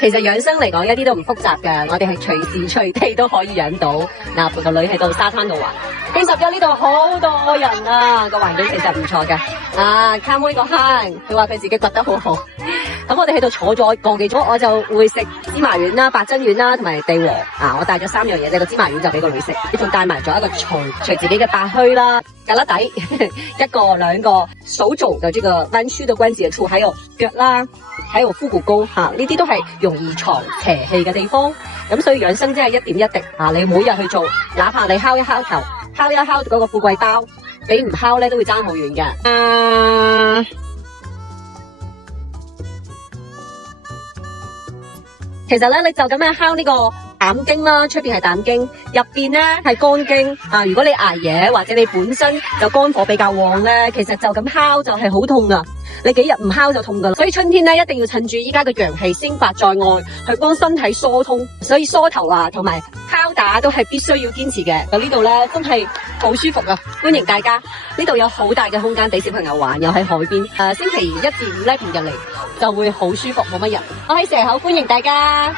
其實養生嚟講一啲都唔複雜㗎，我哋係隨時隨地都可以養到。嗱，陪個女喺度沙灘度玩，其實有呢度好多人啊，個環境其實唔錯㗎。啊，卡妹個坑，佢話佢自己掘得好好。咁我哋喺度坐咗個幾鐘，我就會食芝麻丸啦、白珍丸啦同埋地黃。啊，我帶咗3樣嘢啫，個芝麻丸就俾個女食，你仲帶埋咗一個除自己嘅白虛啦、胳肋底1個2個手肘嘅這個彎曲的關節處，還有腳啦，還有腹股溝吓，呢啲都係容易藏邪氣嘅地方。咁所以養生真係一點一滴啊！你每日去做，哪怕你敲一敲頭，敲一敲嗰個富貴包，比唔敲咧都會爭好遠嘅。其實咧，你就咁樣敲呢個膽經啦，出邊係膽經，入邊咧係肝經啊。如果你捱夜或者你本身就肝火比較旺咧，其實就咁敲就係好痛噶。你幾日唔敲就痛噶啦。所以春天咧一定要趁住依家嘅陽氣升發在外，去幫身體疏通。所以梳頭啊，同埋敲打都係必須要堅持嘅。咁呢度咧真係好舒服啊！歡迎大家，呢度有好大嘅空間俾小朋友玩，又喺海邊。星期1至5咧平日嚟就會好舒服，冇乜人。我喺蛇口歡迎大家。